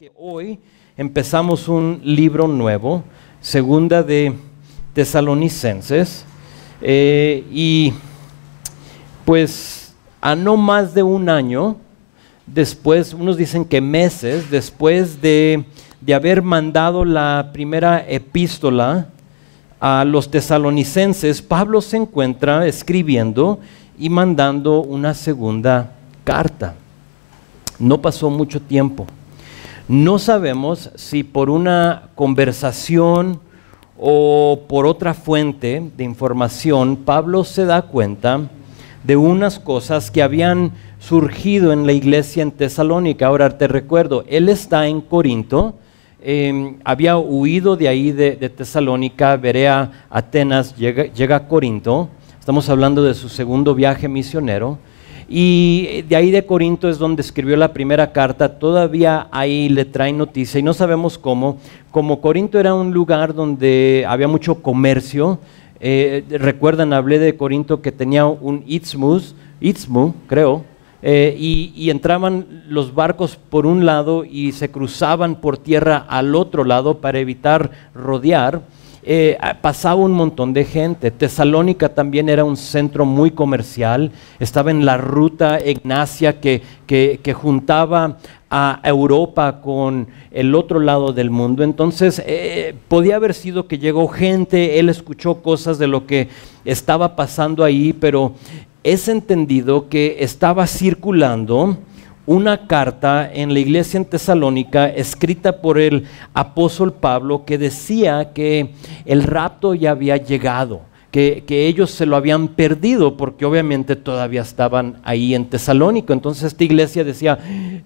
que hoy empezamos un libro nuevo, Segunda de Tesalonicenses, y pues a no más de un año después, unos dicen que meses después de haber mandado la primera epístola a los tesalonicenses, Pablo se encuentra escribiendo y mandando una segunda carta. No pasó mucho tiempo. No sabemos si por una conversación o por otra fuente de información, Pablo se da cuenta de unas cosas que habían surgido en la iglesia en Tesalónica. Ahora te recuerdo, él está en Corinto, había huido de ahí de Tesalónica, Berea, Atenas, llega a Corinto. Estamos hablando de su segundo viaje misionero. Y de ahí de Corinto es donde escribió la primera carta. Todavía ahí le traen noticia y no sabemos cómo. Como Corinto era un lugar donde había mucho comercio, recuerdan, hablé de Corinto que tenía un istmo, creo, y entraban los barcos por un lado y se cruzaban por tierra al otro lado para evitar rodear. Pasaba un montón de gente. Tesalónica también era un centro muy comercial, estaba en la ruta egnacia que juntaba a Europa con el otro lado del mundo. Entonces podía haber sido que llegó gente, él escuchó cosas de lo que estaba pasando ahí, pero es entendido que estaba circulando una carta en la iglesia en Tesalónica escrita por el apóstol Pablo que decía que el rapto ya había llegado, que ellos se lo habían perdido porque obviamente todavía estaban ahí en Tesalónica. Entonces esta iglesia decía,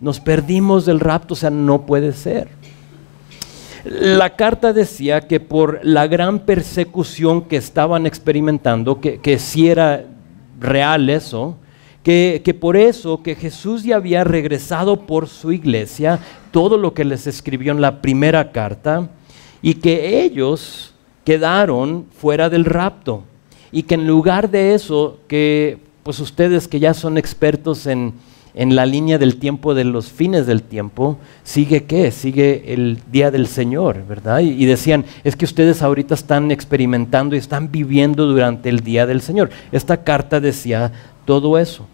nos perdimos del rapto, o sea, no puede ser. La carta decía que por la gran persecución que estaban experimentando, que sí era real eso, que por eso que Jesús ya había regresado por su iglesia, todo lo que les escribió en la primera carta, y que ellos quedaron fuera del rapto, y que en lugar de eso, que pues ustedes que ya son expertos en la línea del tiempo, de los fines del tiempo, sigue ¿qué? Sigue el día del Señor, ¿verdad? Y decían, es que ustedes ahorita están experimentando y están viviendo durante el día del Señor. Esta carta decía todo eso.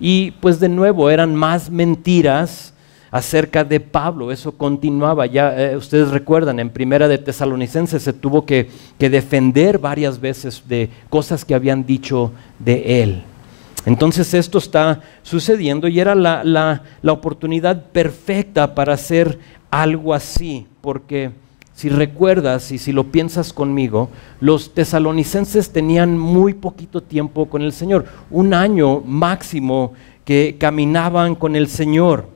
Y pues de nuevo eran más mentiras acerca de Pablo, eso continuaba. Ya ustedes recuerdan, en Primera de Tesalonicenses se tuvo que defender varias veces de cosas que habían dicho de él. Entonces esto está sucediendo y era la oportunidad perfecta para hacer algo así, porque si recuerdas y si lo piensas conmigo, los tesalonicenses tenían muy poquito tiempo con el Señor, un año máximo que caminaban con el Señor.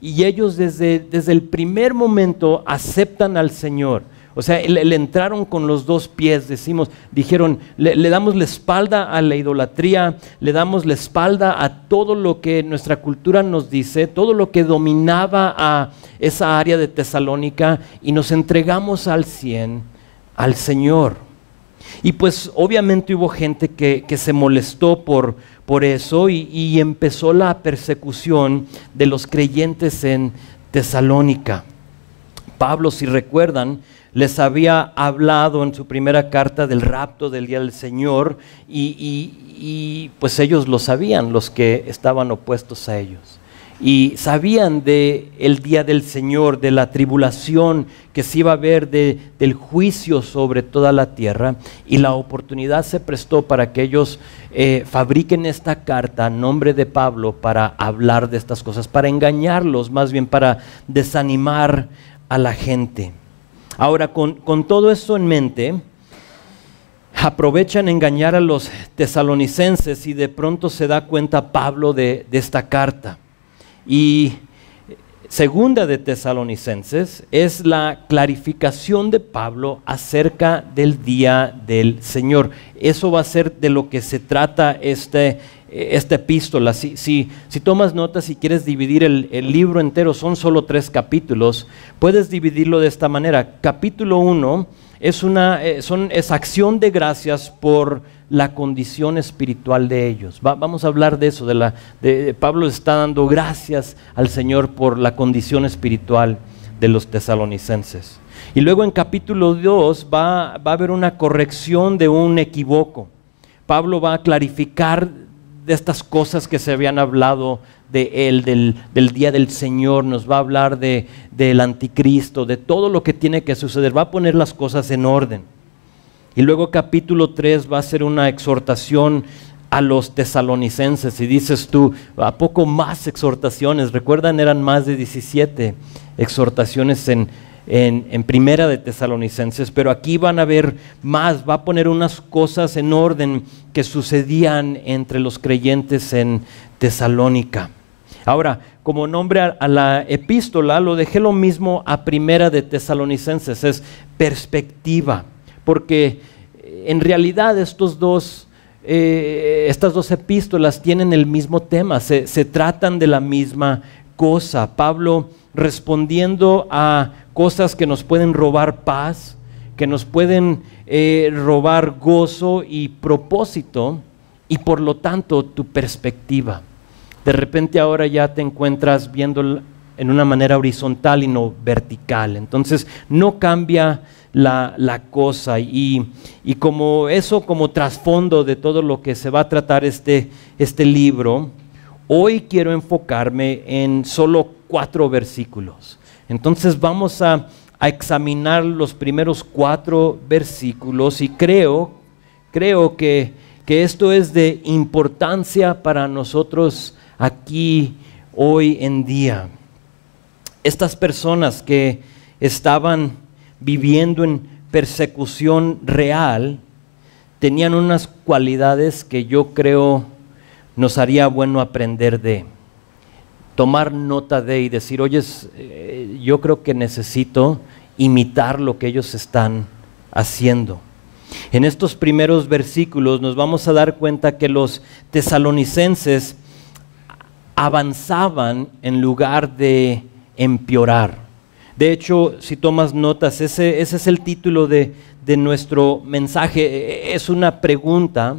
Y ellos desde el primer momento aceptan al Señor. O sea, le entraron con los dos pies, dijeron, le damos la espalda a la idolatría, le damos la espalda a todo lo que nuestra cultura nos dice, todo lo que dominaba a esa área de Tesalónica, y nos entregamos al 100 al Señor. Y pues obviamente hubo gente que se molestó por eso y empezó la persecución de los creyentes en Tesalónica. Pablo, si recuerdan, les había hablado en su primera carta del rapto del día del Señor y pues ellos lo sabían, los que estaban opuestos a ellos. Y sabían del día del Señor, de la tribulación que se iba a ver, del juicio sobre toda la tierra, y la oportunidad se prestó para que ellos fabriquen esta carta a nombre de Pablo para hablar de estas cosas, para engañarlos, más bien para desanimar a la gente. Ahora, con todo esto en mente, aprovechan engañar a los tesalonicenses y de pronto se da cuenta Pablo de esta carta. Y Segunda de Tesalonicenses es la clarificación de Pablo acerca del día del Señor. Eso va a ser de lo que se trata esta epístola. Si tomas notas y quieres dividir el libro entero, son solo 3 capítulos, puedes dividirlo de esta manera. Capítulo 1 es acción de gracias por la condición espiritual de ellos. Vamos a hablar de eso, Pablo está dando gracias al Señor por la condición espiritual de los tesalonicenses. Y luego en capítulo 2 va a haber una corrección de un equivoco. Pablo va a clarificar de estas cosas que se habían hablado de él, del día del Señor, nos va a hablar del anticristo, de todo lo que tiene que suceder, va a poner las cosas en orden. Y luego capítulo 3 va a ser una exhortación a los tesalonicenses, y dices tú, ¿a poco más exhortaciones? Recuerdan, eran más de 17 exhortaciones en primera de Tesalonicenses, pero aquí van a ver más, va a poner unas cosas en orden que sucedían entre los creyentes en Tesalónica. Ahora, como nombre a la epístola, lo dejé lo mismo a primera de Tesalonicenses, es perspectiva, porque en realidad estas dos epístolas tienen el mismo tema, se tratan de la misma cosa. Pablo respondiendo a cosas que nos pueden robar paz, que nos pueden robar gozo y propósito, y por lo tanto tu perspectiva. De repente ahora ya te encuentras viendo en una manera horizontal y no vertical. Entonces no cambia la cosa, y como eso, como trasfondo de todo lo que se va a tratar este libro, hoy quiero enfocarme en solo 4 versículos. Entonces vamos a examinar los primeros 4 versículos, y creo que esto es de importancia para nosotros aquí hoy en día. Estas personas que estaban viviendo en persecución real tenían unas cualidades que yo creo nos haría bueno aprender de, tomar nota de, y decir, oye, yo creo que necesito imitar lo que ellos están haciendo. En estos primeros versículos nos vamos a dar cuenta que los tesalonicenses avanzaban en lugar de empeorar. De hecho, si tomas notas, ese es el título de nuestro mensaje. Es una pregunta: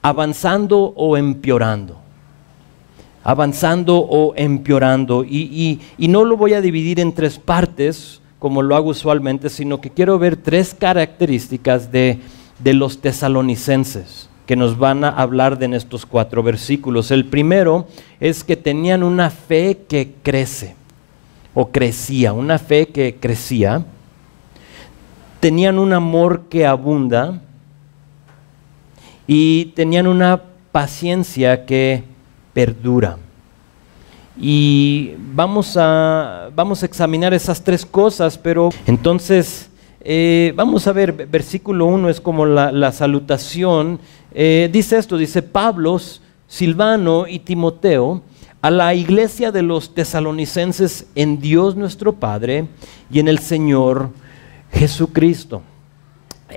¿avanzando o empeorando? Avanzando o empeorando. Y no lo voy a dividir en 3 partes, como lo hago usualmente, sino que quiero ver 3 características de los tesalonicenses que nos van a hablar en estos 4 versículos. El primero es que tenían una fe que crece, o crecía, una fe que crecía. Tenían un amor que abunda, y tenían una paciencia que perdura. Y vamos a examinar esas 3 cosas, pero entonces vamos a ver, versículo 1 es como la salutación. Dice esto, dice: Pablo, Silvano y Timoteo, a la iglesia de los tesalonicenses en Dios nuestro Padre y en el Señor Jesucristo.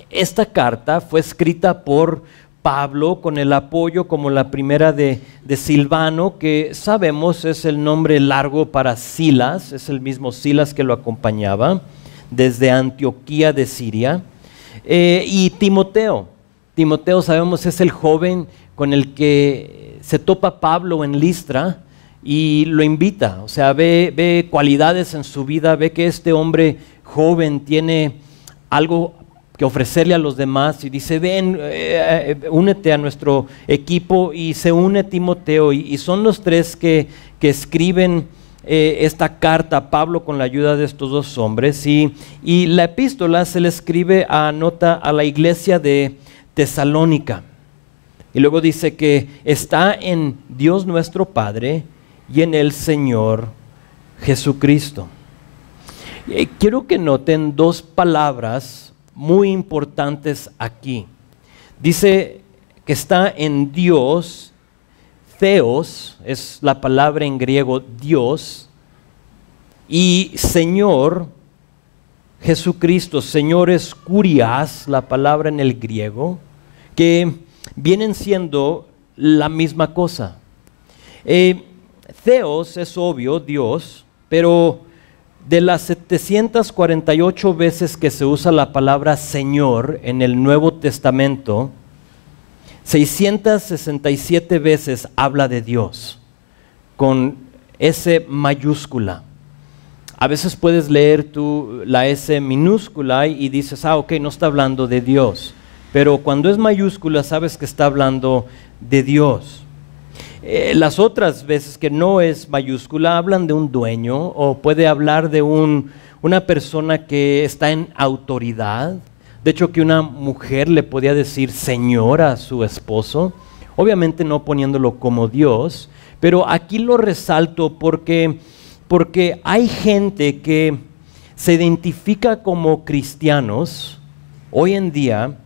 Esta carta fue escrita por Pablo con el apoyo, como la primera de Silvano, que sabemos es el nombre largo para Silas, es el mismo Silas que lo acompañaba desde Antioquía de Siria, y Timoteo. Timoteo, sabemos, es el joven con el que se topa Pablo en Listra y lo invita, o sea, ve cualidades en su vida, ve que este hombre joven tiene algo que ofrecerle a los demás, y dice: ven, únete a nuestro equipo, y se une Timoteo, y son los 3 que escriben esta carta a Pablo con la ayuda de estos 2 hombres, y la epístola se le escribe a la iglesia de Tesalónica, y luego dice que está en Dios nuestro Padre y en el Señor Jesucristo. Quiero que noten 2 palabras muy importantes aquí. Dice que está en Dios, Theos es la palabra en griego Dios, y Señor Jesucristo. Señor es kurias, la palabra en el griego, que vienen siendo la misma cosa. Theos es obvio, Dios, pero de las 748 veces que se usa la palabra Señor en el Nuevo Testamento, 667 veces habla de Dios, con S mayúscula. A veces puedes leer tú la S minúscula y dices, ok, no está hablando de Dios. Pero cuando es mayúscula sabes que está hablando de Dios. Las otras veces que no es mayúscula hablan de un dueño o puede hablar de una persona que está en autoridad. De hecho, que una mujer le podía decir señor a su esposo, obviamente no poniéndolo como Dios, pero aquí lo resalto porque hay gente que se identifica como cristianos hoy en día,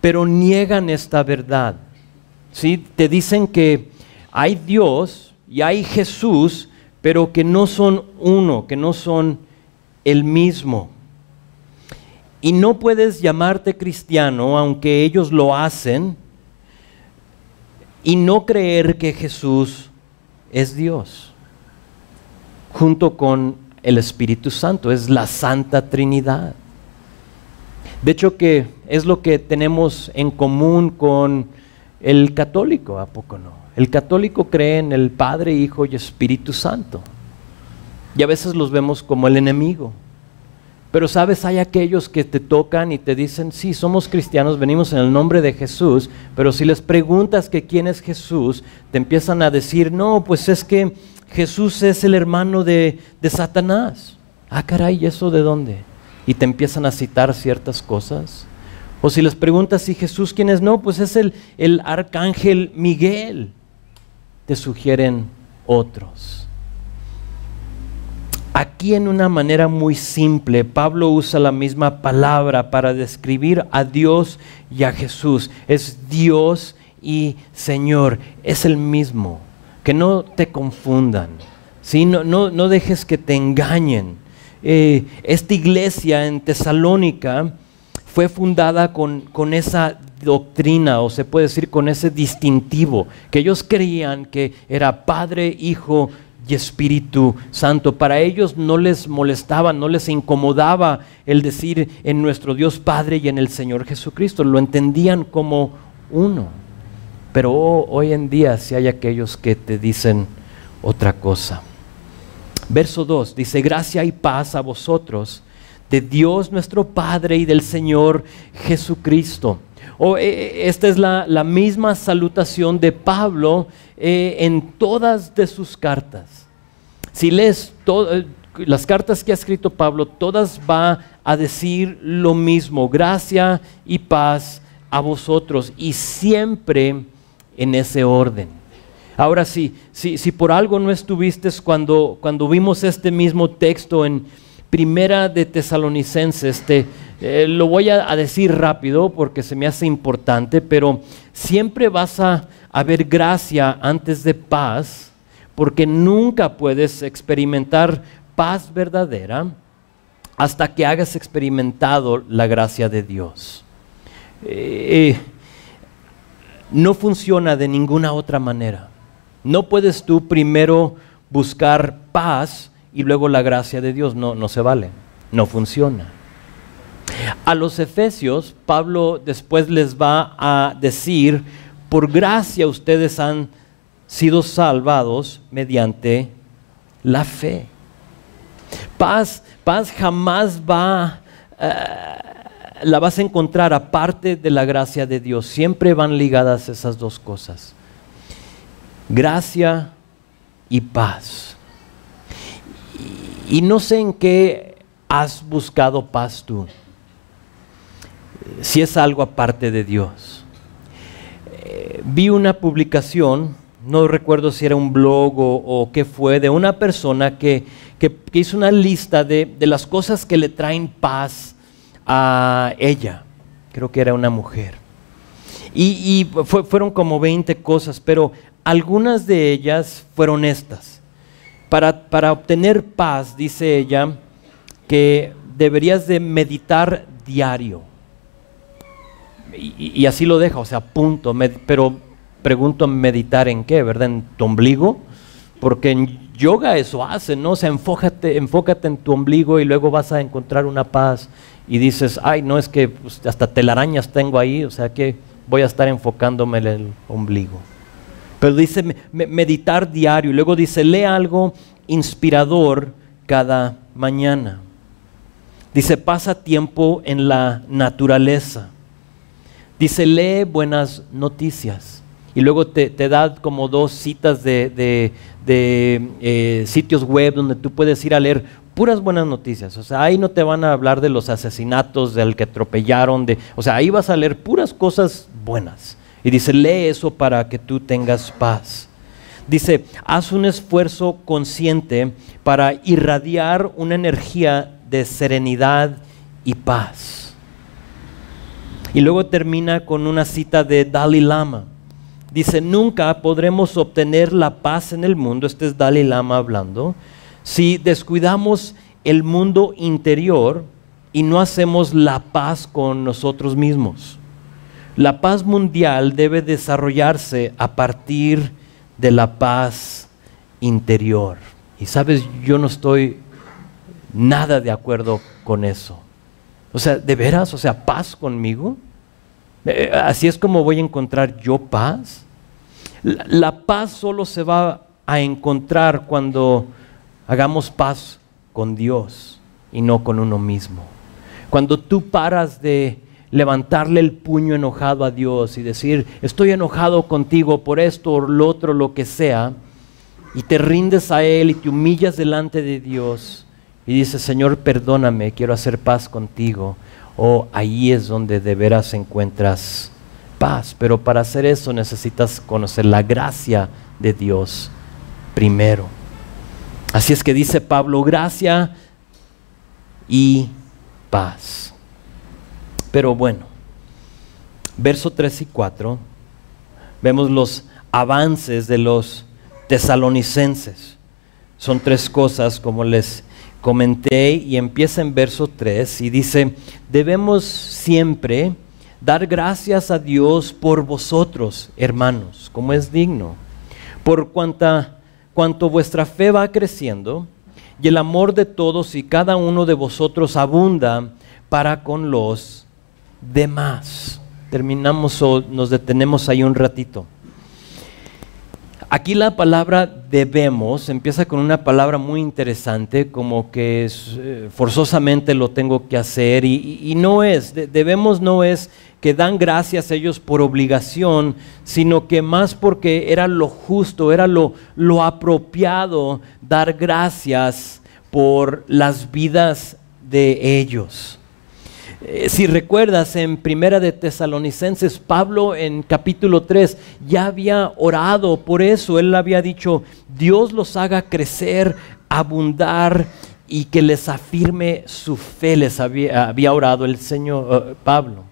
pero niegan esta verdad. ¿Sí? Te dicen que hay Dios y hay Jesús, pero que no son uno, que no son el mismo. Y no puedes llamarte cristiano, aunque ellos lo hacen, y no creer que Jesús es Dios, junto con el Espíritu Santo, es la Santa Trinidad. De hecho, que es lo que tenemos en común con el católico, ¿a poco no? El católico cree en el Padre, Hijo y Espíritu Santo. Y a veces los vemos como el enemigo. Pero sabes, hay aquellos que te tocan y te dicen, sí, somos cristianos, venimos en el nombre de Jesús, pero si les preguntas que quién es Jesús, te empiezan a decir, no, pues es que Jesús es el hermano de Satanás. Ah, caray, ¿y eso de dónde? Y te empiezan a citar ciertas cosas. O si les preguntas si Jesús quién es, no, pues es el arcángel Miguel. Te sugieren otros. Aquí en una manera muy simple, Pablo usa la misma palabra para describir a Dios y a Jesús. Es Dios y Señor, es el mismo. Que no te confundan, ¿sí? No dejes que te engañen. Esta iglesia en Tesalónica fue fundada con esa doctrina, o se puede decir con ese distintivo, que ellos creían que era Padre, Hijo y Espíritu Santo. Para ellos no les molestaba, no les incomodaba el decir en nuestro Dios Padre y en el Señor Jesucristo. Lo entendían como uno. Pero hoy en día sí hay aquellos que te dicen otra cosa. Verso 2 dice, gracia y paz a vosotros, de Dios nuestro Padre y del Señor Jesucristo. Esta es la misma salutación de Pablo en todas de sus cartas. Si lees las cartas que ha escrito Pablo, todas va a decir lo mismo, gracia y paz a vosotros, y siempre en ese orden. Ahora si por algo no estuviste cuando vimos este mismo texto en Primera de Tesalonicenses, lo voy a decir rápido porque se me hace importante, pero siempre vas a ver gracia antes de paz, porque nunca puedes experimentar paz verdadera hasta que hayas experimentado la gracia de Dios. No funciona de ninguna otra manera. No puedes tú primero buscar paz y luego la gracia de Dios. No se vale, no funciona. A los efesios, Pablo después les va a decir, por gracia ustedes han sido salvados mediante la fe. Paz jamás la vas a encontrar aparte de la gracia de Dios. Siempre van ligadas esas dos cosas. Gracia y paz. Y no sé en qué has buscado paz tú. Si es algo aparte de Dios. Vi una publicación, no recuerdo si era un blog o qué fue, de una persona que hizo una lista de las cosas que le traen paz a ella. Creo que era una mujer. Y fueron como 20 cosas, pero algunas de ellas fueron estas. Para obtener paz, dice ella, que deberías de meditar diario. Y así lo deja, o sea, punto. Pero pregunto, ¿meditar en qué? ¿Verdad? ¿En tu ombligo? Porque en yoga eso hace, ¿no? O sea, enfócate en tu ombligo y luego vas a encontrar una paz. Y dices, ay, no, es que pues, hasta telarañas tengo ahí, o sea que voy a estar enfocándome en el ombligo. Pero dice meditar diario, y luego dice, lee algo inspirador cada mañana. Dice, pasa tiempo en la naturaleza. Dice, lee buenas noticias. Y luego te da como 2 citas de sitios web donde tú puedes ir a leer puras buenas noticias. O sea, ahí no te van a hablar de los asesinatos, del que atropellaron. O sea, ahí vas a leer puras cosas buenas. Y dice, lee eso para que tú tengas paz. Dice, haz un esfuerzo consciente para irradiar una energía de serenidad y paz. Y luego termina con una cita de Dalai Lama. Dice, nunca podremos obtener la paz en el mundo, este es Dalai Lama hablando, si descuidamos el mundo interior y no hacemos la paz con nosotros mismos. La paz mundial debe desarrollarse a partir de la paz interior. Y sabes, yo no estoy nada de acuerdo con eso. O sea, ¿de veras? O sea, ¿paz conmigo? ¿Así es como voy a encontrar yo paz? La paz solo se va a encontrar cuando hagamos paz con Dios y no con uno mismo. Cuando tú paras de levantarle el puño enojado a Dios y decir, estoy enojado contigo por esto o lo otro, lo que sea, y te rindes a Él y te humillas delante de Dios y dices, Señor, perdóname, quiero hacer paz contigo. Ahí es donde de veras encuentras paz. Pero para hacer eso necesitas conocer la gracia de Dios primero. Así es que dice Pablo, gracia y paz. Pero bueno, verso 3 y 4, vemos los avances de los tesalonicenses. Son 3 cosas, como les comenté, y empieza en verso 3 y dice, debemos siempre dar gracias a Dios por vosotros, hermanos, como es digno, por cuanto vuestra fe va creciendo y el amor de todos y cada uno de vosotros abunda para con los demás. Terminamos o nos detenemos ahí un ratito. Aquí la palabra debemos empieza con una palabra muy interesante, como que forzosamente lo tengo que hacer y no es, debemos no es que dan gracias a ellos por obligación, sino que más porque era lo justo, era lo apropiado dar gracias por las vidas de ellos. Si recuerdas, en Primera de Tesalonicenses, Pablo en capítulo 3 ya había orado por eso. Él había dicho, Dios los haga crecer, abundar y que les afirme su fe. Les había orado el Señor, Pablo,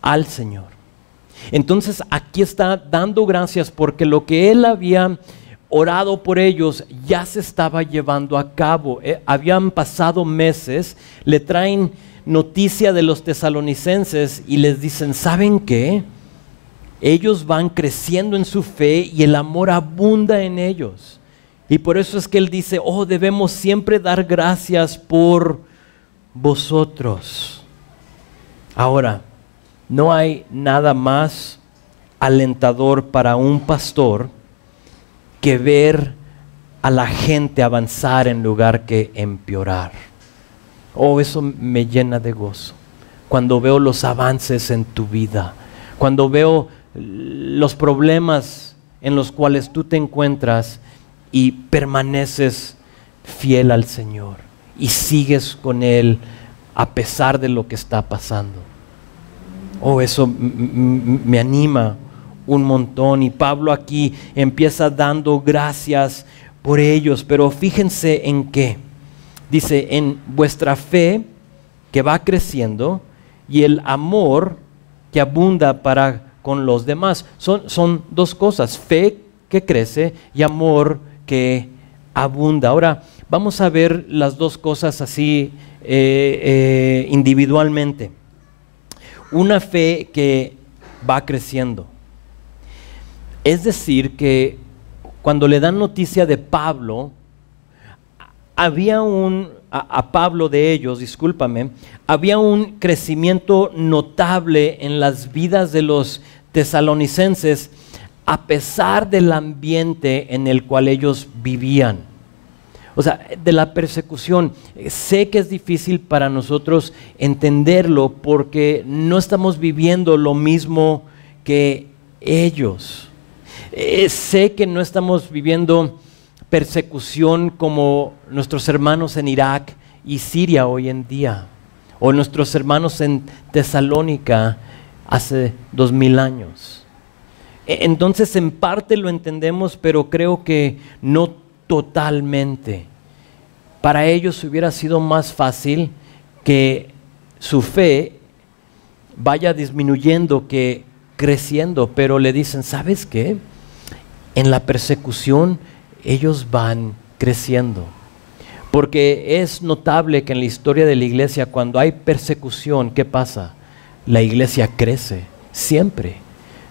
al Señor. Entonces aquí está dando gracias porque lo que él había orado por ellos ya se estaba llevando a cabo. Habían pasado meses, le traen noticia de los tesalonicenses y les dicen, ¿saben qué? Ellos van creciendo en su fe y el amor abunda en ellos. Y por eso es que él dice, debemos siempre dar gracias por vosotros. Ahora, no hay nada más alentador para un pastor que ver a la gente avanzar en lugar que empeorar. Eso me llena de gozo. Cuando veo los avances en tu vida, cuando veo los problemas en los cuales tú te encuentras y permaneces fiel al Señor y sigues con Él a pesar de lo que está pasando. Eso me anima un montón. Y Pablo aquí empieza dando gracias por ellos, pero fíjense en qué. Dice, en vuestra fe que va creciendo y el amor que abunda para con los demás. Son 2 cosas, fe que crece y amor que abunda. Ahora, vamos a ver las 2 cosas así individualmente. Una fe que va creciendo. Es decir, que cuando le dan noticia de Pablo, había a Pablo de ellos, había un crecimiento notable en las vidas de los tesalonicenses a pesar del ambiente en el cual ellos vivían. O sea, de la persecución. Sé que es difícil para nosotros entenderlo porque no estamos viviendo lo mismo que ellos. Sé que no estamos viviendo persecución como nuestros hermanos en Irak y Siria hoy en día, o nuestros hermanos en Tesalónica hace 2000 años. Entonces en parte lo entendemos, pero creo que no totalmente. Para ellos hubiera sido más fácil que su fe vaya disminuyendo que creciendo, pero le dicen, ¿sabes qué? En la persecución ellos van creciendo. Porque es notable que en la historia de la iglesia, cuando hay persecución, ¿qué pasa? La iglesia crece, siempre.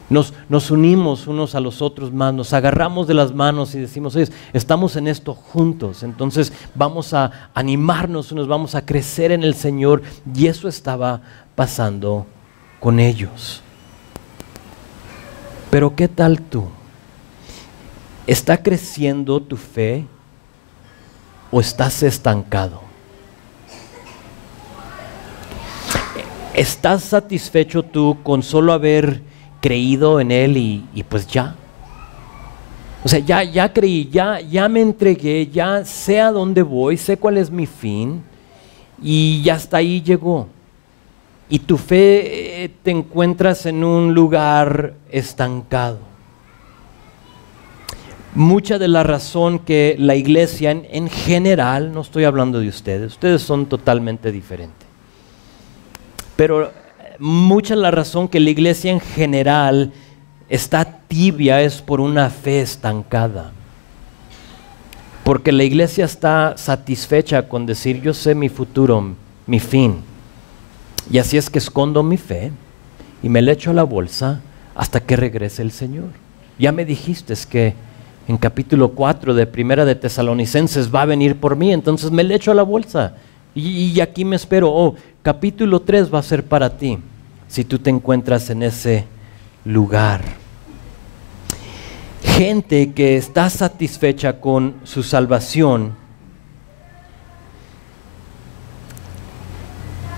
Nos unimos unos a los otros más, nos agarramos de las manos y decimos, oye, estamos en esto juntos, entonces vamos a animarnos, nos vamos a crecer en el Señor, y eso estaba pasando con ellos. Pero ¿qué tal tú? ¿Está creciendo tu fe o estás estancado? ¿Estás satisfecho tú con solo haber creído en Él y pues ya? O sea, ya creí, ya me entregué, ya sé a dónde voy, sé cuál es mi fin y ya hasta ahí llegó. Y tu fe te encuentras en un lugar estancado. Mucha de la razón que la iglesia en general, no estoy hablando de ustedes son totalmente diferentes, pero mucha de la razón que la iglesia en general está tibia es por una fe estancada. Porque la iglesia está satisfecha con decir, yo sé mi futuro, mi fin. Y así es que escondo mi fe y me le echo a la bolsa hasta que regrese el Señor. Ya me dijiste que en capítulo 4 de Primera de Tesalonicenses va a venir por mí, entonces me le echo a la bolsa y aquí me espero. Oh, capítulo 3 va a ser para ti, si tú te encuentras en ese lugar. Gente que está satisfecha con su salvación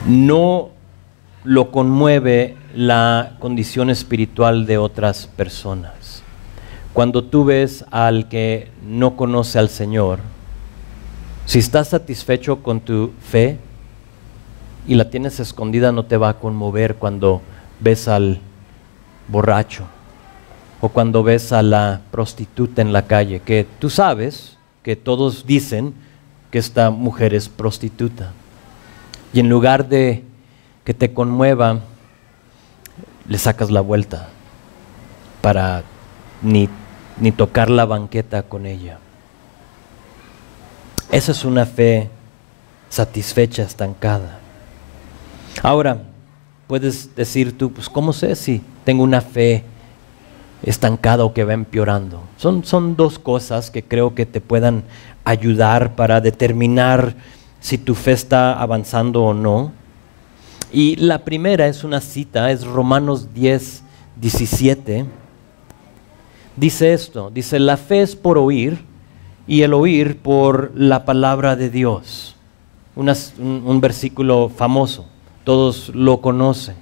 no lo conmueve la condición espiritual de otras personas. Cuando tú ves al que no conoce al Señor, si estás satisfecho con tu fe y la tienes escondida, no te va a conmover cuando ves al borracho o cuando ves a la prostituta en la calle, que tú sabes que todos dicen que esta mujer es prostituta. Y en lugar de que te conmueva, le sacas la vuelta para ni tocar la banqueta con ella. Esa es una fe satisfecha, estancada. Ahora, puedes decir tú, pues ¿cómo sé si tengo una fe estancada o que va empeorando? Son dos cosas que creo que te puedan ayudar para determinar si tu fe está avanzando o no. Y la primera es una cita, es Romanos 10:17. Dice esto, dice, la fe es por oír y el oír por la palabra de Dios. Un versículo famoso, todos lo conocen.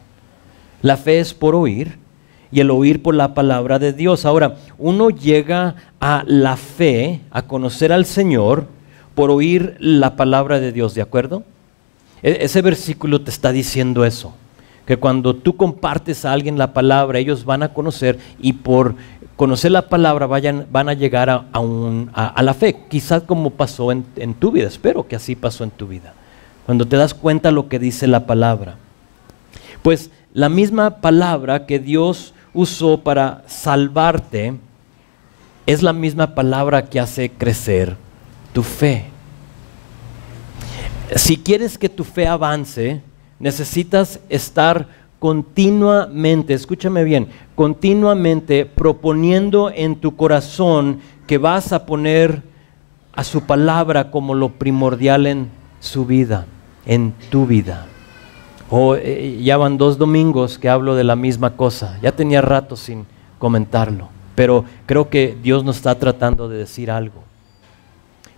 La fe es por oír y el oír por la palabra de Dios. Ahora, uno llega a la fe, a conocer al Señor, por oír la palabra de Dios, ¿de acuerdo? Ese versículo te está diciendo eso, que cuando tú compartes a alguien la palabra, ellos van a conocer y por conocer la palabra van a llegar a la fe, quizás como pasó en tu vida. Espero que así pasó en tu vida, cuando te das cuenta lo que dice la palabra. Pues la misma palabra que Dios usó para salvarte es la misma palabra que hace crecer tu fe. Si quieres que tu fe avance, necesitas estar continuamente, escúchame bien, continuamente proponiendo en tu corazón que vas a poner a su palabra como lo primordial en su vida, en tu vida. Ya van 2 domingos que hablo de la misma cosa, ya tenía rato sin comentarlo, pero creo que Dios nos está tratando de decir algo.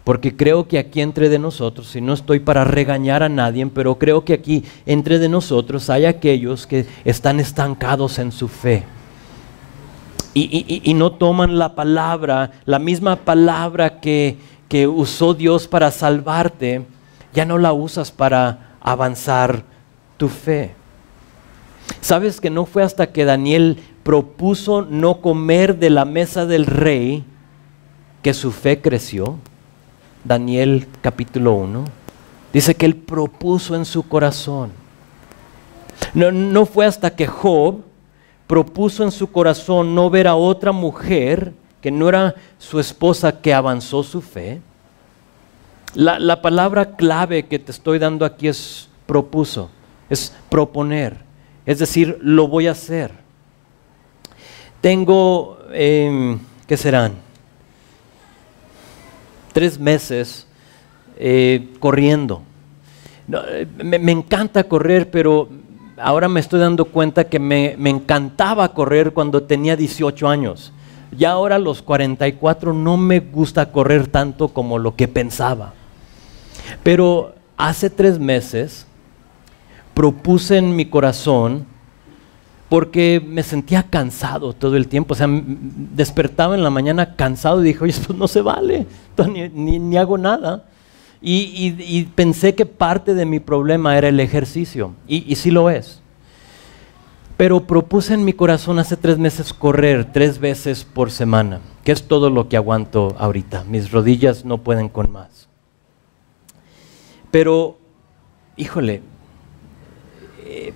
porque creo que aquí entre de nosotros, y no estoy para regañar a nadie, pero creo que aquí entre de nosotros hay aquellos que están estancados en su fe. Y no toman la palabra, la misma palabra que usó Dios para salvarte, ya no la usas para avanzar tu fe. ¿Sabes que no fue hasta que Daniel propuso no comer de la mesa del rey que su fe creció? Daniel capítulo 1. Dice que él propuso en su corazón. No fue hasta que Job propuso en su corazón no ver a otra mujer que no era su esposa que avanzó su fe. La palabra clave que te estoy dando aquí es propuso, es proponer, es decir, lo voy a hacer. Tengo, ¿qué serán? 3 meses corriendo. Me encanta correr, pero ahora me estoy dando cuenta que me encantaba correr cuando tenía 18 años. Ya ahora a los 44 no me gusta correr tanto como lo que pensaba. Pero hace 3 meses propuse en mi corazón, porque me sentía cansado todo el tiempo. O sea, despertaba en la mañana cansado y dije, oye, pues no se vale, ni hago nada. Y pensé que parte de mi problema era el ejercicio, y sí lo es. Pero propuse en mi corazón hace 3 meses correr 3 veces por semana, que es todo lo que aguanto ahorita. Mis rodillas no pueden con más. Pero, híjole,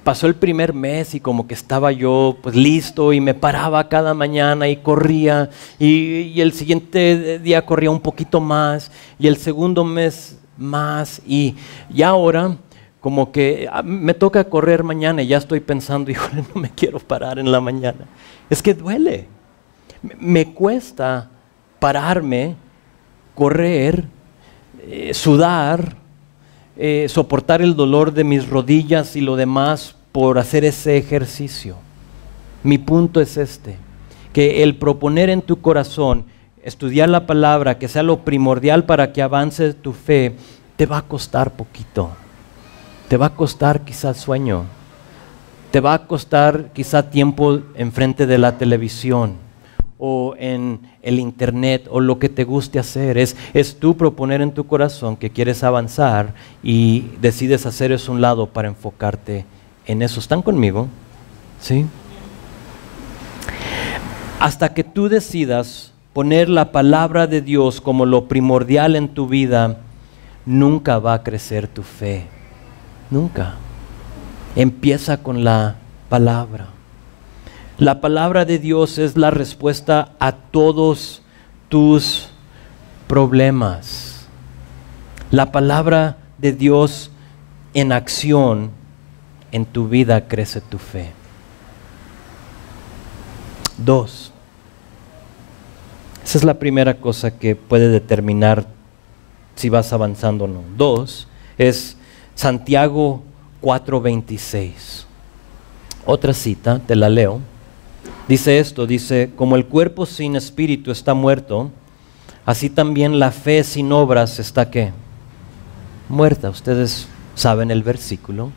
pasó el primer mes y como que estaba yo pues listo y me paraba cada mañana y corría, y el siguiente día corría un poquito más, y el segundo mes más, y ahora como que me toca correr mañana y ya estoy pensando, híjole, no me quiero parar en la mañana. Es que duele, me cuesta pararme, correr, sudar, soportar el dolor de mis rodillas y lo demás por hacer ese ejercicio. Mi punto es este, que el proponer en tu corazón, estudiar la palabra, que sea lo primordial para que avance tu fe, te va a costar poquito. Te va a costar quizás sueño, te va a costar quizá tiempo enfrente de la televisión o en el internet o lo que te guste hacer. Es tú proponer en tu corazón que quieres avanzar y decides hacer eso a un lado para enfocarte en eso. ¿Están conmigo? ¿Sí? Hasta que tú decidas poner la palabra de Dios como lo primordial en tu vida, nunca va a crecer tu fe. Nunca. Empieza con la palabra. La palabra de Dios es la respuesta a todos tus problemas. La palabra de Dios en acción en tu vida crece tu fe. 2. Esa es la primera cosa que puede determinar si vas avanzando o no. 2 es Santiago 4:26. Otra cita, te la leo. Dice esto, dice, como el cuerpo sin espíritu está muerto, así también la fe sin obras está ¿qué? Muerta. Ustedes saben el versículo.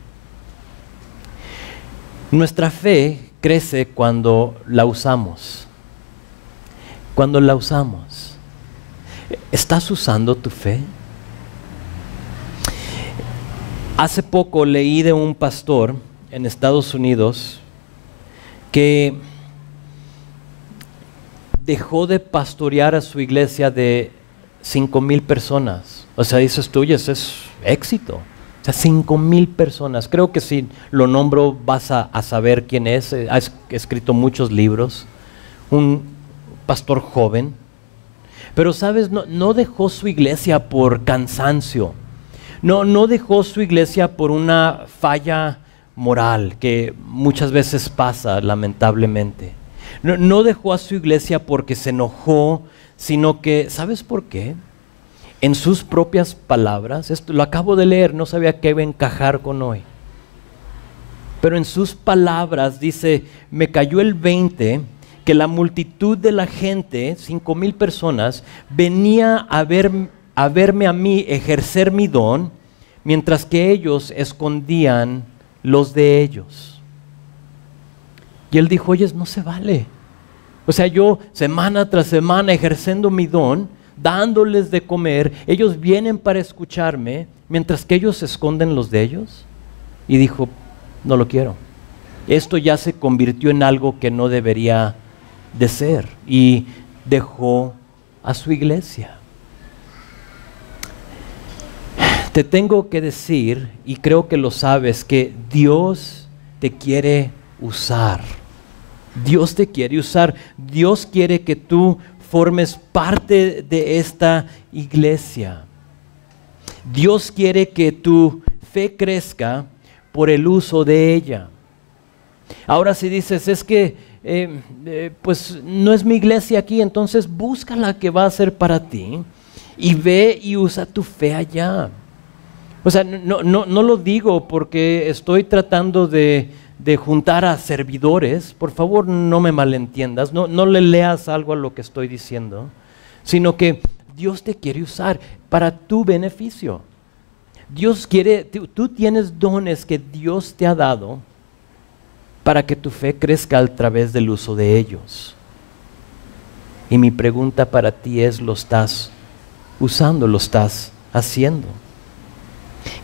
Nuestra fe crece cuando la usamos. Cuando la usamos. ¿Estás usando tu fe? Hace poco leí de un pastor en Estados Unidos que dejó de pastorear a su iglesia de 5,000 personas. O sea, dices tú, ese es éxito. O sea, 5,000 personas. Creo que si lo nombro vas a saber quién es. Ha escrito muchos libros. Un pastor joven. Pero sabes, no dejó su iglesia por cansancio. No dejó su iglesia por una falla moral que muchas veces pasa, lamentablemente. No dejó a su iglesia porque se enojó, sino que, ¿sabes por qué? En sus propias palabras, esto lo acabo de leer, no sabía que iba a encajar con hoy. Pero en sus palabras dice, me cayó el 20 que la multitud de la gente, 5,000 personas, venía a ver a verme a mí ejercer mi don, mientras que ellos escondían los de ellos. Y él dijo, oye, no se vale. O sea, yo semana tras semana ejerciendo mi don, dándoles de comer, ellos vienen para escucharme, mientras que ellos esconden los de ellos. Y dijo, no lo quiero. Esto ya se convirtió en algo que no debería de ser. Y dejó a su iglesia. Te tengo que decir, y creo que lo sabes, que Dios te quiere usar. Dios te quiere usar. Dios quiere que tú formes parte de esta iglesia. Dios quiere que tu fe crezca por el uso de ella. Ahora si dices, es que pues no es mi iglesia aquí, entonces busca la que va a ser para ti y ve y usa tu fe allá. O sea, no lo digo porque estoy tratando de juntar a servidores. Por favor, no me malentiendas, no le leas algo a lo que estoy diciendo, sino que Dios te quiere usar para tu beneficio. Dios quiere, tú tienes dones que Dios te ha dado para que tu fe crezca a través del uso de ellos. Y mi pregunta para ti es, ¿lo estás usando? ¿Lo estás haciendo?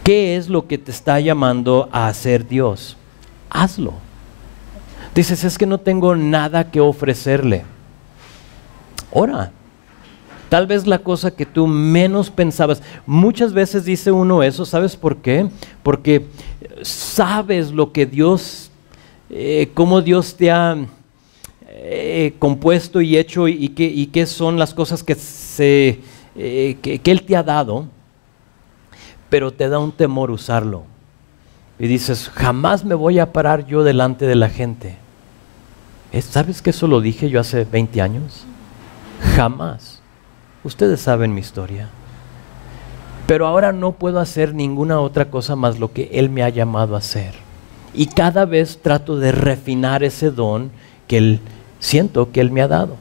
¿Qué es lo que te está llamando a hacer Dios? Hazlo. Dices, es que no tengo nada que ofrecerle. Ora. Tal vez la cosa que tú menos pensabas. Muchas veces dice uno eso, ¿sabes por qué? Porque sabes lo que Dios, cómo Dios te ha compuesto y hecho y qué son las cosas que Él te ha dado, pero te da un temor usarlo. Y dices, jamás me voy a parar yo delante de la gente. ¿Sabes que eso lo dije yo hace 20 años? Jamás. Ustedes saben mi historia. Pero ahora no puedo hacer ninguna otra cosa más lo que Él me ha llamado a hacer. Y cada vez trato de refinar ese don que siento que Él me ha dado.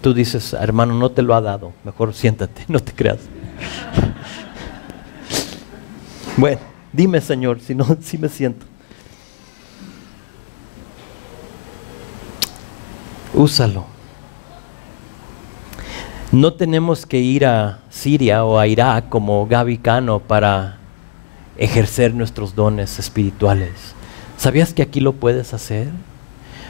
Tú dices, hermano, no te lo ha dado. Mejor siéntate, no te creas. Bueno, dime, Señor, si no, si me siento. Úsalo. No tenemos que ir a Siria o a Irak como Gaby Cano para ejercer nuestros dones espirituales. ¿Sabías que aquí lo puedes hacer?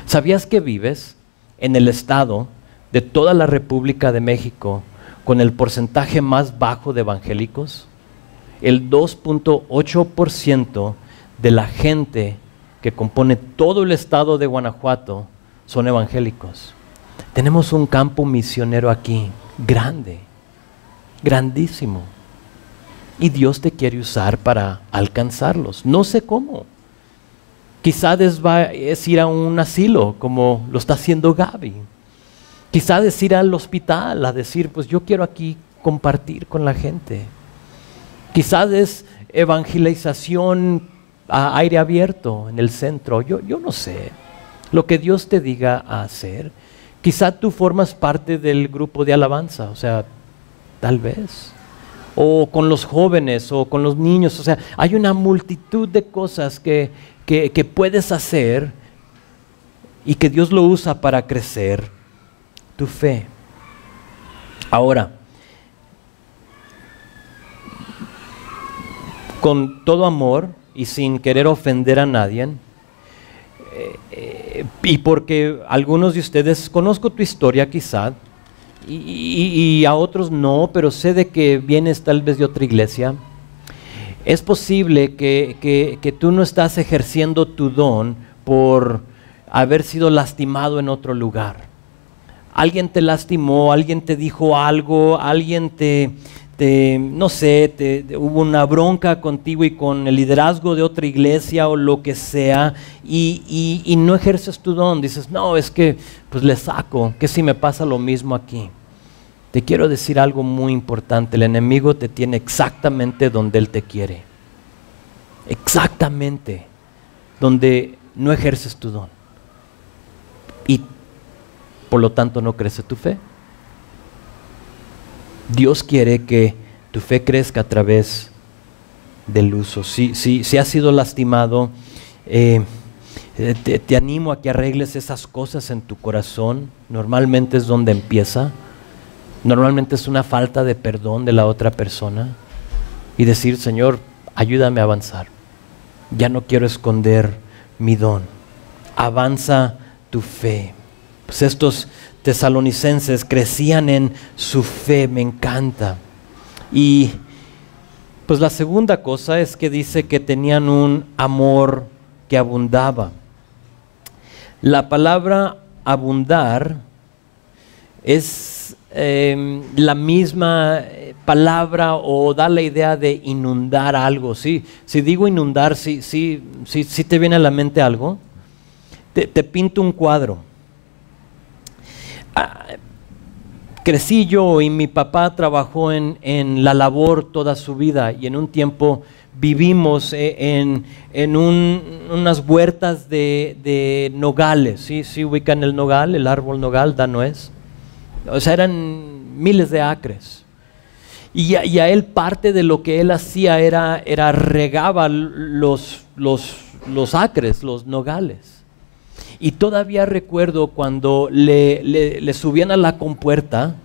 ¿Sabías que vives en el estado de toda la República de México con el porcentaje más bajo de evangélicos? El 2.8% de la gente que compone todo el estado de Guanajuato son evangélicos. Tenemos un campo misionero aquí, grande, grandísimo. Y Dios te quiere usar para alcanzarlos. No sé cómo. Quizás es ir a un asilo, como lo está haciendo Gaby. Quizás es ir al hospital a decir, pues yo quiero aquí compartir con la gente. Quizás es evangelización a aire abierto en el centro. Yo no sé. Lo que Dios te diga a hacer. Quizá tú formas parte del grupo de alabanza, o sea, tal vez. O con los jóvenes, o con los niños. O sea, hay una multitud de cosas que puedes hacer y que Dios lo usa para crecer tu fe. Ahora, con todo amor y sin querer ofender a nadie, y porque algunos de ustedes, conozco tu historia quizá, y a otros no, pero sé de que vienes tal vez de otra iglesia. Es posible que tú no estás ejerciendo tu don por haber sido lastimado en otro lugar. Alguien te lastimó, alguien te dijo algo, alguien no sé, hubo una bronca contigo y con el liderazgo de otra iglesia o lo que sea, y no ejerces tu don. Dices, no, es que pues le saco, que si me pasa lo mismo aquí. Te quiero decir algo muy importante, el enemigo te tiene exactamente donde él te quiere. Exactamente donde no ejerces tu don. Y por lo tanto no crece tu fe. Dios quiere que tu fe crezca a través del uso. Si has sido lastimado, te animo a que arregles esas cosas en tu corazón. Normalmente es donde empieza. Normalmente es una falta de perdón de la otra persona. Y decir, Señor, ayúdame a avanzar. Ya no quiero esconder mi don. Avanza tu fe. Pues estos tesalonicenses crecían en su fe, me encanta. Y pues la segunda cosa es que dice que tenían un amor que abundaba. La palabra abundar es la misma palabra o da la idea de inundar algo. ¿Sí? Si digo inundar, sí te viene a la mente algo. Te pinto un cuadro. Crecí yo y mi papá trabajó en la labor toda su vida y en un tiempo vivimos en unas huertas de nogales. ¿Sí ubican el nogal, el árbol nogal, da nuez? O sea, eran miles de acres. Y a él parte de lo que él hacía era regaba los acres, los nogales. Y todavía recuerdo cuando le subían a la compuerta,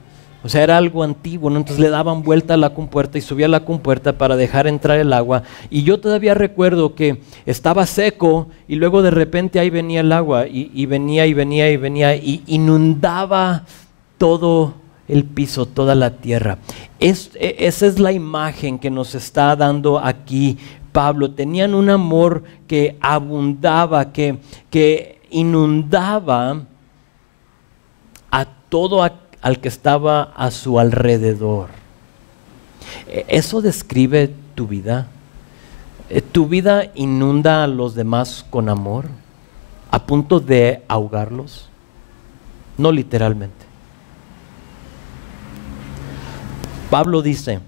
o sea, era algo antiguo, ¿no? Entonces le daban vuelta a la compuerta y subía a la compuerta para dejar entrar el agua. Y yo todavía recuerdo que estaba seco y luego de repente ahí venía el agua y venía y inundaba todo el piso, toda la tierra. Esa es la imagen que nos está dando aquí Pablo. Tenían un amor que abundaba, que inundaba a todo al que estaba a su alrededor. ¿Eso describe tu vida? ¿Tu vida inunda a los demás con amor, a punto de ahogarlos? No literalmente. Pablo dice,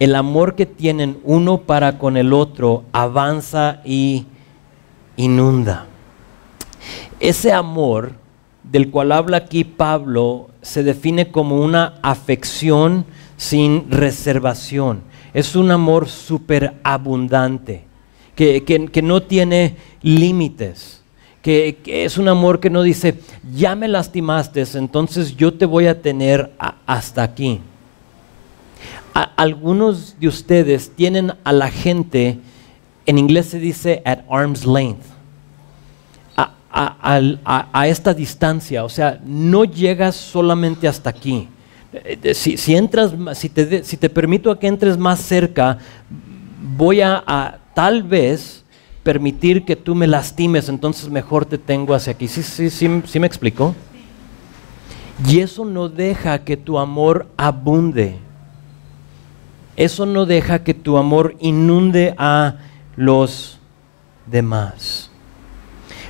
el amor que tienen uno para con el otro avanza y inunda. Ese amor del cual habla aquí Pablo se define como una afección sin reservación. Es un amor superabundante, que no tiene límites, que es un amor que no dice, ya me lastimaste, entonces yo te voy a tener hasta aquí. Algunos de ustedes tienen a la gente, en inglés se dice at arm's length, a esta distancia, o sea, no llegas solamente hasta aquí. Si te permito a que entres más cerca, voy a tal vez permitir que tú me lastimes, entonces mejor te tengo hacia aquí. ¿Sí me explico? Y eso no deja que tu amor abunde. Eso no deja que tu amor inunde a los demás.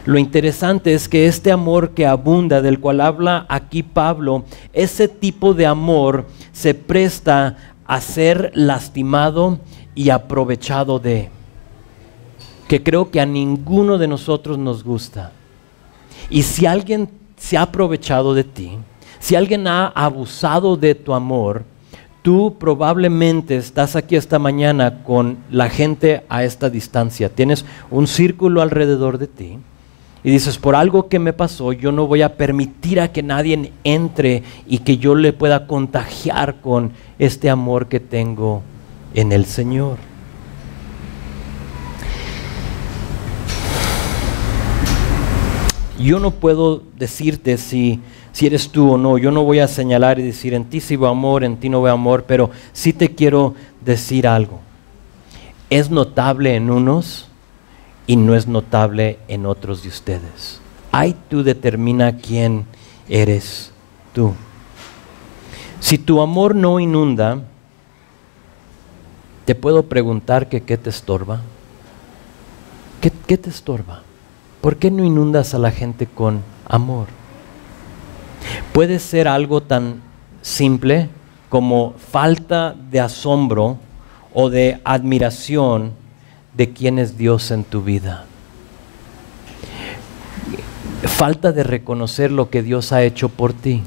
Lo interesante es que este amor que abunda, del cual habla aquí Pablo, ese tipo de amor se presta a ser lastimado y aprovechado de, que creo que a ninguno de nosotros nos gusta. Y si alguien se ha aprovechado de ti, si alguien ha abusado de tu amor, tú probablemente estás aquí esta mañana con la gente a esta distancia. Tienes un círculo alrededor de ti. Y dices, por algo que me pasó, yo no voy a permitir a que nadie entre y que yo le pueda contagiar con este amor que tengo en el Señor. Yo no puedo decirte si eres tú o no. Yo no voy a señalar y decir, en ti sí veo amor, en ti no veo amor, pero sí te quiero decir algo. Es notable en unos y no es notable en otros de ustedes. Ahí tú determina quién eres tú. Si tu amor no inunda, te puedo preguntar que qué te estorba. ¿Qué te estorba? ¿Por qué no inundas a la gente con amor? Puede ser algo tan simple como falta de asombro o de admiración de quién es Dios en tu vida. Falta de reconocer lo que Dios ha hecho por ti.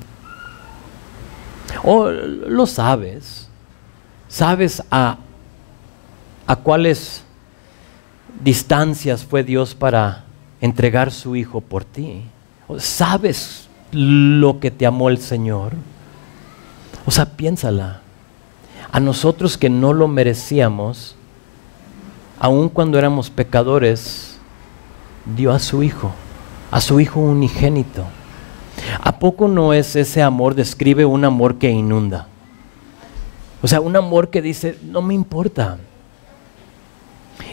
O lo sabes. Sabes a cuáles distancias fue Dios para entregar su Hijo por ti. O sabes lo que te amó el Señor. O sea, piénsala. A nosotros que no lo merecíamos, aun cuando éramos pecadores, dio a su Hijo unigénito. ¿A poco no es ese amor, describe un amor que inunda? O sea, un amor que dice, no me importa.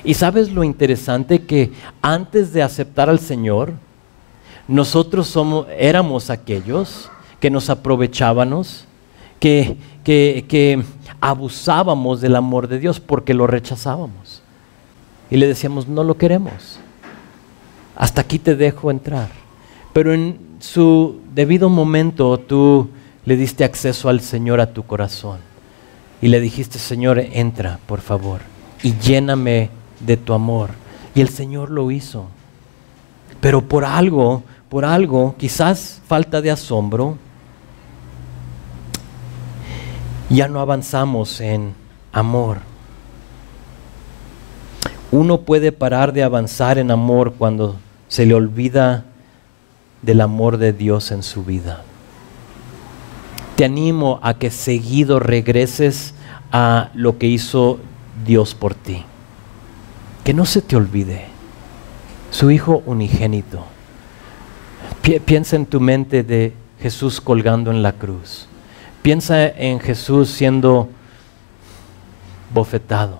Y ¿sabes lo interesante? Que antes de aceptar al Señor, nosotros éramos aquellos que nos aprovechábamos, que abusábamos del amor de Dios porque lo rechazábamos. Y le decíamos, no lo queremos. Hasta aquí te dejo entrar. Pero en su debido momento tú le diste acceso al Señor a tu corazón. Y le dijiste, Señor, entra, por favor, y lléname de tu amor. Y el Señor lo hizo. Pero por algo, quizás falta de asombro, ya no avanzamos en amor. Uno puede parar de avanzar en amor cuando se le olvida del amor de Dios en su vida. Te animo a que seguido regreses a lo que hizo Dios por ti. Que no se te olvide su Hijo unigénito. Piensa en tu mente de Jesús colgando en la cruz. Piensa en Jesús siendo bofetado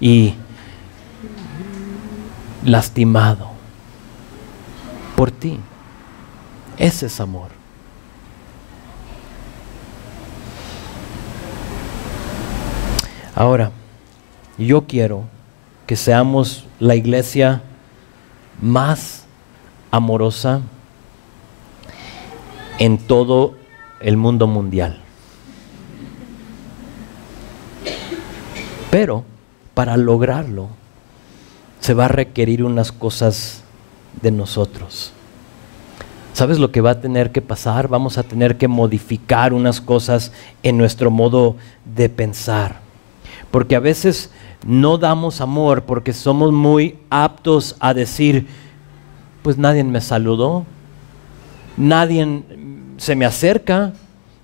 y lastimado por ti. Ese es amor. Ahora, yo quiero que seamos la iglesia más amorosa en todo el mundo mundial. Pero para lograrlo se va a requerir unas cosas de nosotros. ¿Sabes lo que va a tener que pasar? Vamos a tener que modificar unas cosas en nuestro modo de pensar. Porque a veces no damos amor porque somos muy aptos a decir, pues nadie me saludó, nadie se me acerca,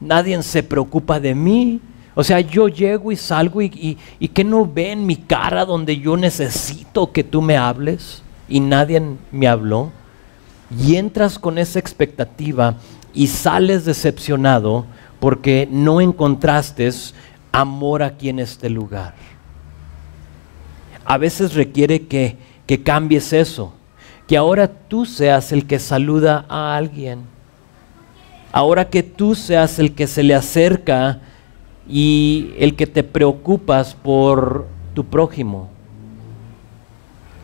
nadie se preocupa de mí. O sea, yo llego y salgo y que no ven mi cara donde yo necesito que tú me hables y nadie me habló. Y entras con esa expectativa y sales decepcionado porque no encontraste amor aquí en este lugar. A veces requiere que cambies eso, que ahora tú seas el que saluda a alguien, ahora que tú seas el que se le acerca y el que te preocupas por tu prójimo.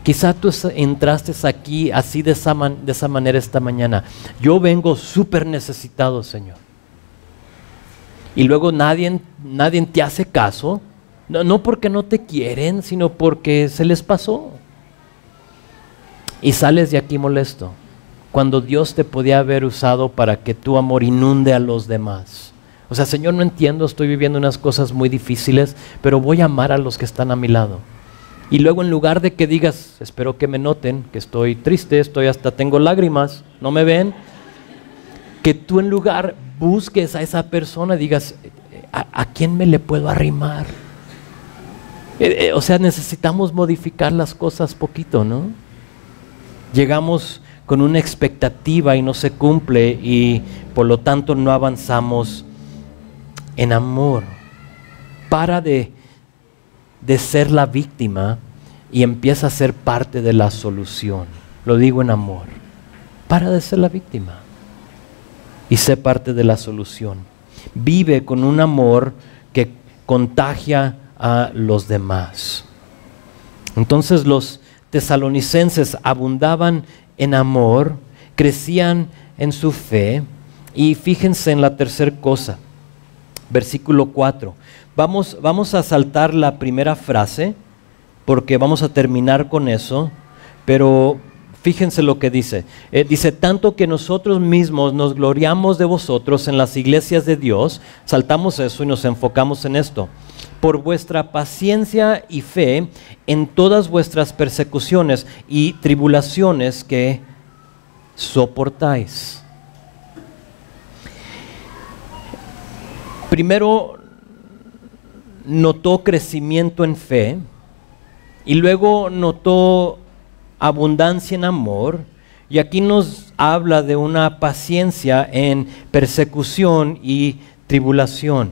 Quizá tú entraste aquí así de esa manera esta mañana. Yo vengo súper necesitado, Señor. Y luego nadie te hace caso, no porque no te quieren, sino porque se les pasó. Y sales de aquí molesto, cuando Dios te podía haber usado para que tu amor inunde a los demás. O sea, Señor, no entiendo, estoy viviendo unas cosas muy difíciles, pero voy a amar a los que están a mi lado. Y luego en lugar de que digas, espero que me noten, que estoy triste, hasta tengo lágrimas, no me ven, que tú en lugar busques a esa persona y digas, ¿a quién me le puedo arrimar? O sea, necesitamos modificar las cosas poquito, ¿no? Llegamos con una expectativa y no se cumple y por lo tanto no avanzamos en amor. Para de ser la víctima y empieza a ser parte de la solución. Lo digo en amor. Para de ser la víctima y sé parte de la solución. Vive con un amor que contagia a los demás. Entonces los tesalonicenses abundaban en amor, crecían en su fe y fíjense en la tercera cosa, versículo 4. Vamos a saltar la primera frase porque vamos a terminar con eso, pero fíjense lo que dice. Dice, tanto que nosotros mismos nos gloriamos de vosotros en las iglesias de Dios, saltamos eso y nos enfocamos en esto, por vuestra paciencia y fe en todas vuestras persecuciones y tribulaciones que soportáis. Primero notó crecimiento en fe y luego notó abundancia en amor, y aquí nos habla de una paciencia en persecución y tribulación.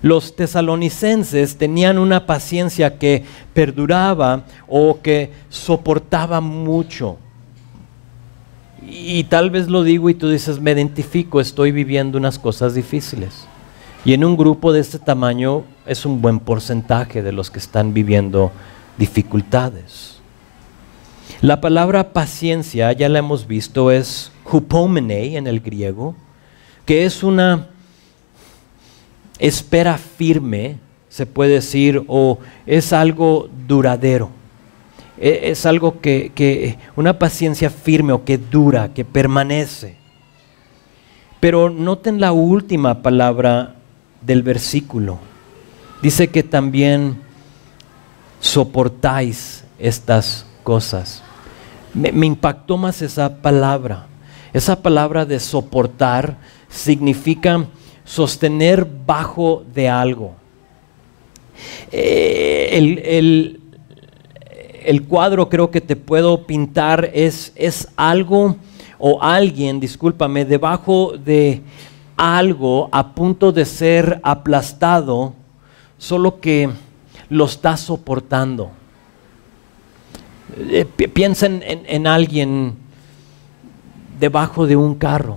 Los tesalonicenses tenían una paciencia que perduraba o que soportaba mucho. Y tal vez lo digo y tú dices, me identifico, estoy viviendo unas cosas difíciles. Y en un grupo de este tamaño es un buen porcentaje de los que están viviendo dificultades. La palabra paciencia, ya la hemos visto, es hupomene en el griego, que es una espera firme, se puede decir, o es algo duradero. Es algo que una paciencia firme o que dura, que permanece. Pero noten la última palabra del versículo. Dice que también soportáis estas cosas. Me impactó más esa palabra. Esa palabra de soportar significa sostener bajo de algo. El cuadro creo que te puedo pintar es algo o alguien, discúlpame, debajo de algo a punto de ser aplastado, solo que lo está soportando. Piensa en alguien debajo de un carro.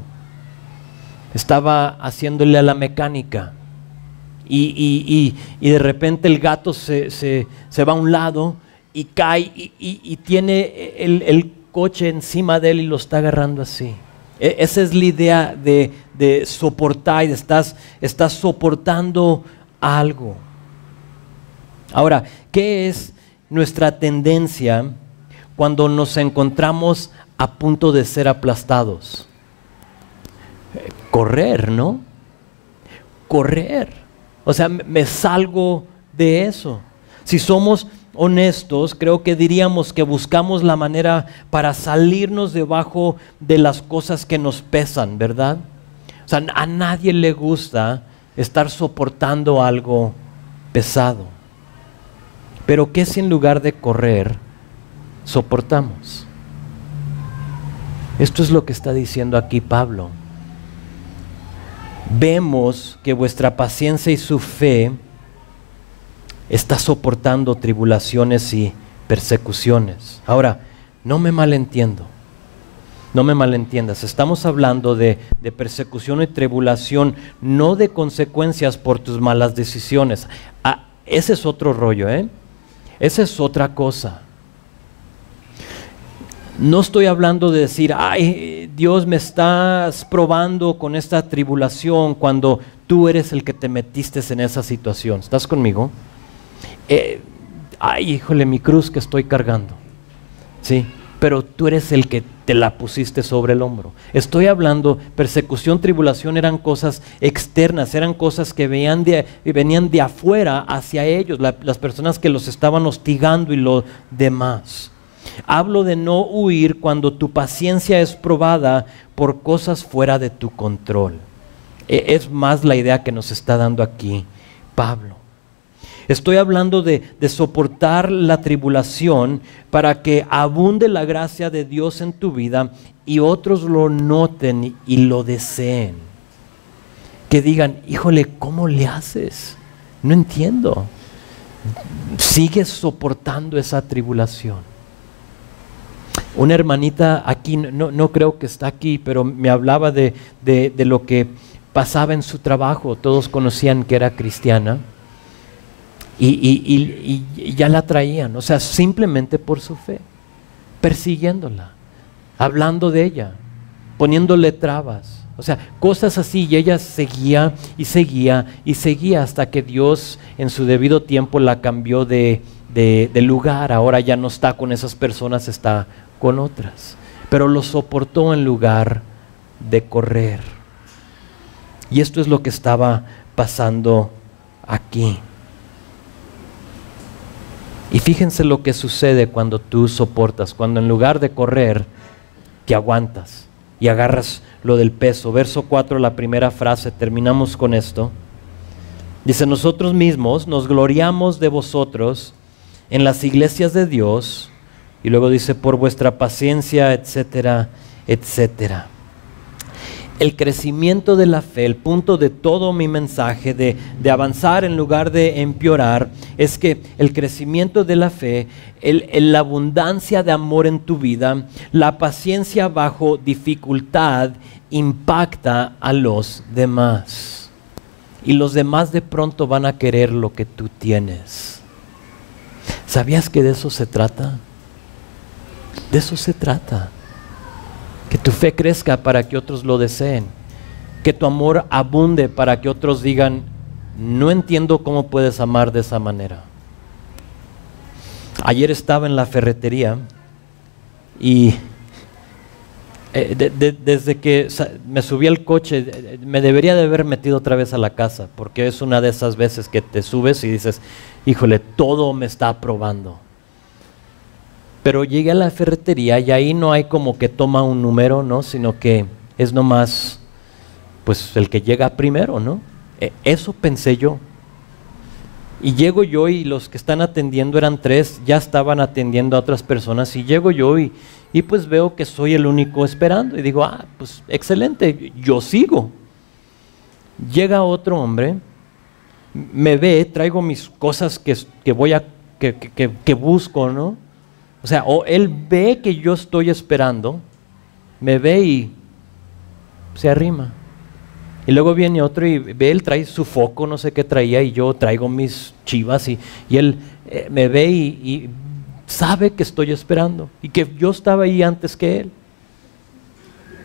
Estaba haciéndole a la mecánica y de repente el gato se va a un lado y cae y tiene el coche encima de él y lo está agarrando así. Esa es la idea de soportar, y estás soportando algo. Ahora, ¿qué es nuestra tendencia cuando nos encontramos a punto de ser aplastados? Correr, ¿no? Correr. O sea, me salgo de eso. Si somos honestos, creo que diríamos que buscamos la manera para salirnos debajo de las cosas que nos pesan, ¿verdad? O sea, a nadie le gusta estar soportando algo pesado. Pero ¿qué si en lugar de correr, soportamos? Esto es lo que está diciendo aquí Pablo. Vemos que vuestra paciencia y su fe está soportando tribulaciones y persecuciones. Ahora, no me malentiendas. Estamos hablando de persecución y tribulación, no de consecuencias por tus malas decisiones. Ese es otro rollo, ¿eh? Esa es otra cosa. No estoy hablando de decir, ay, Dios, me estás probando con esta tribulación cuando tú eres el que te metiste en esa situación. ¿Estás conmigo? Ay, híjole, mi cruz que estoy cargando. Sí, pero tú eres el que te la pusiste sobre el hombro. Estoy hablando, persecución, tribulación eran cosas externas, eran cosas que venían de afuera hacia ellos, las personas que los estaban hostigando y lo demás. Hablo de no huir cuando tu paciencia es probada por cosas fuera de tu control. Es más la idea que nos está dando aquí Pablo. Estoy hablando de soportar la tribulación para que abunde la gracia de Dios en tu vida y otros lo noten y lo deseen. Que digan, híjole, ¿cómo le haces? No entiendo. Sigues soportando esa tribulación. Una hermanita aquí, no creo que está aquí, pero me hablaba de lo que pasaba en su trabajo. Todos conocían que era cristiana y ya la traían, o sea, simplemente por su fe, persiguiéndola, hablando de ella, poniéndole trabas, o sea, cosas así, y ella seguía y seguía y seguía hasta que Dios en su debido tiempo la cambió de lugar. Ahora ya no está con esas personas, está con otras, pero lo soportó en lugar de correr. Y esto es lo que estaba pasando aquí. Y fíjense lo que sucede cuando tú soportas, cuando en lugar de correr, te aguantas y agarras lo del peso. Verso 4, la primera frase, terminamos con esto. Dice, nosotros mismos nos gloriamos de vosotros en las iglesias de Dios, y luego dice, por vuestra paciencia, etcétera, etcétera. El crecimiento de la fe, el punto de todo mi mensaje de avanzar en lugar de empeorar, es que el crecimiento de la fe, la abundancia de amor en tu vida, la paciencia bajo dificultad impacta a los demás. Y los demás de pronto van a querer lo que tú tienes. ¿Sabías que de eso se trata? De eso se trata. Que tu fe crezca para que otros lo deseen. Que tu amor abunde para que otros digan, no entiendo cómo puedes amar de esa manera. Ayer estaba en la ferretería y desde que me subí al coche, me debería de haber metido otra vez a la casa, porque es una de esas veces que te subes y dices, híjole, todo me está probando. Pero llegué a la ferretería y ahí no hay como que toma un número, ¿no? Sino que es nomás, pues el que llega primero, ¿no? Eso pensé yo. Y llego yo y los que están atendiendo eran 3, ya estaban atendiendo a otras personas y llego yo y pues veo que soy el único esperando y digo, pues excelente, yo sigo. Llega otro hombre, me ve, traigo mis cosas que voy a, que busco, ¿no? O sea, o él ve que yo estoy esperando, me ve y se arrima. Y luego viene otro y ve, él trae su foco, no sé qué traía, y yo traigo mis chivas y él me ve y sabe que estoy esperando y que yo estaba ahí antes que él.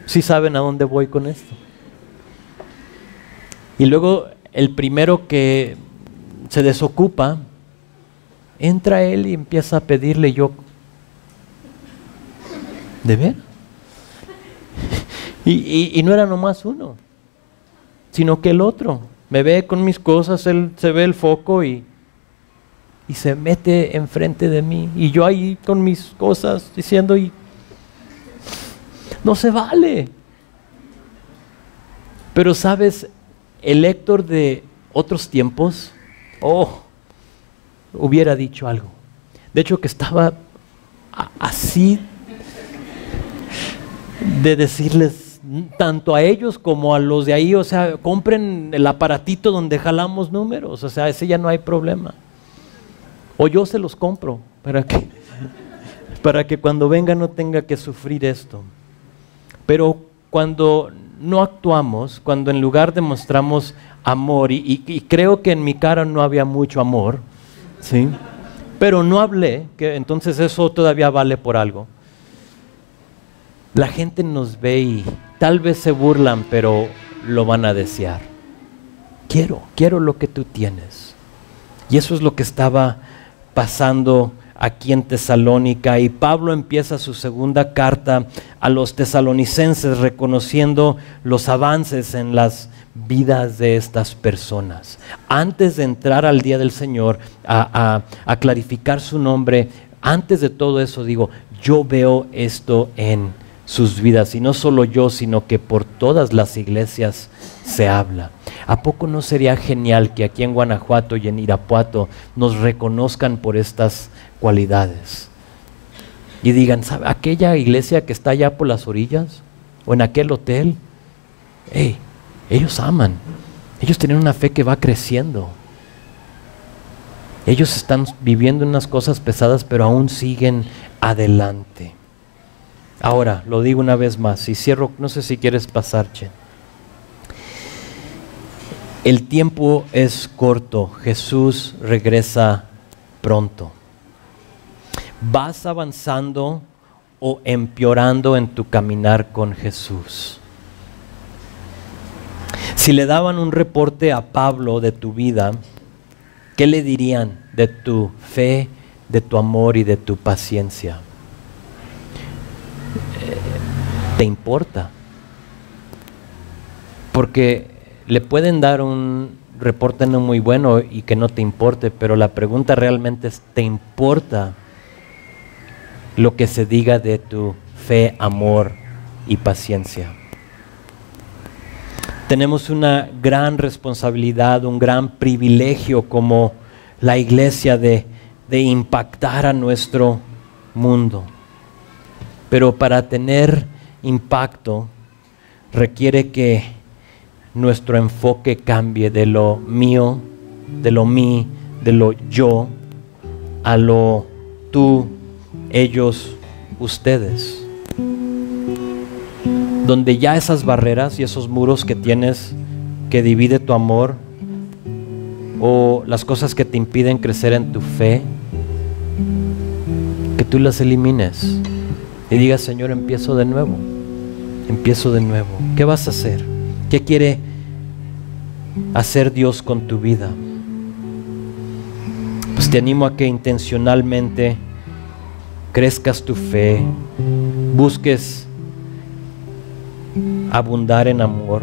¿Sí saben a dónde voy con esto? Y luego el primero que se desocupa, entra él y empieza a pedirle, yo, ¿de ver? Y no era nomás uno, sino que el otro me ve con mis cosas, él se ve el foco y se mete enfrente de mí y yo ahí con mis cosas diciendo, no se vale. Pero sabes, el Héctor de otros tiempos, hubiera dicho algo. De hecho que estaba así de decirles tanto a ellos como a los de ahí, o sea, compren el aparatito donde jalamos números, o sea, ese ya no hay problema. O yo se los compro para que cuando venga no tenga que sufrir esto. Pero cuando no actuamos, cuando en lugar demostramos amor, y creo que en mi cara no había mucho amor, ¿sí? Pero no hablé, que entonces eso todavía vale por algo. La gente nos ve y tal vez se burlan, pero lo van a desear. Quiero lo que tú tienes. Y eso es lo que estaba pasando aquí en Tesalónica, y Pablo empieza su segunda carta a los tesalonicenses reconociendo los avances en las vidas de estas personas. Antes de entrar al día del Señor a clarificar su nombre, antes de todo eso digo, yo veo esto en sus vidas, y no solo yo, sino que por todas las iglesias se habla. ¿A poco no sería genial que aquí en Guanajuato y en Irapuato nos reconozcan por estas cualidades? Y digan, ¿sabe? Aquella iglesia que está allá por las orillas, o en aquel hotel, ellos aman, ellos tienen una fe que va creciendo. Ellos están viviendo unas cosas pesadas, pero aún siguen adelante. Ahora, lo digo una vez más, y cierro, no sé si quieres pasar, Che. El tiempo es corto, Jesús regresa pronto. ¿Vas avanzando o empeorando en tu caminar con Jesús? Si le daban un reporte a Pablo de tu vida, ¿qué le dirían de tu fe, de tu amor y de tu paciencia? te importa. Porque le pueden dar un reporte no muy bueno y que no te importe, pero la pregunta realmente es, ¿te importa lo que se diga de tu fe, amor y paciencia? Tenemos una gran responsabilidad, un gran privilegio como la iglesia de impactar a nuestro mundo. Pero para tener impacto requiere que nuestro enfoque cambie de lo mío, de lo mí, de lo yo, a lo tú, ellos, ustedes. Donde ya esas barreras y esos muros que tienes que divide tu amor, o las cosas que te impiden crecer en tu fe, que tú las elimines y digas, Señor, empiezo de nuevo. ¿Qué vas a hacer? ¿Qué quiere hacer Dios con tu vida? Pues te animo a que intencionalmente crezcas tu fe, busques abundar en amor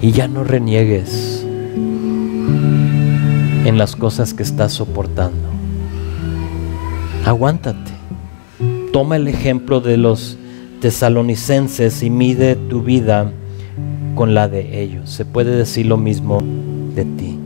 y ya no reniegues en las cosas que estás soportando. Aguántate. Toma el ejemplo de los tesalonicenses y mide tu vida con la de ellos. Se puede decir lo mismo de ti.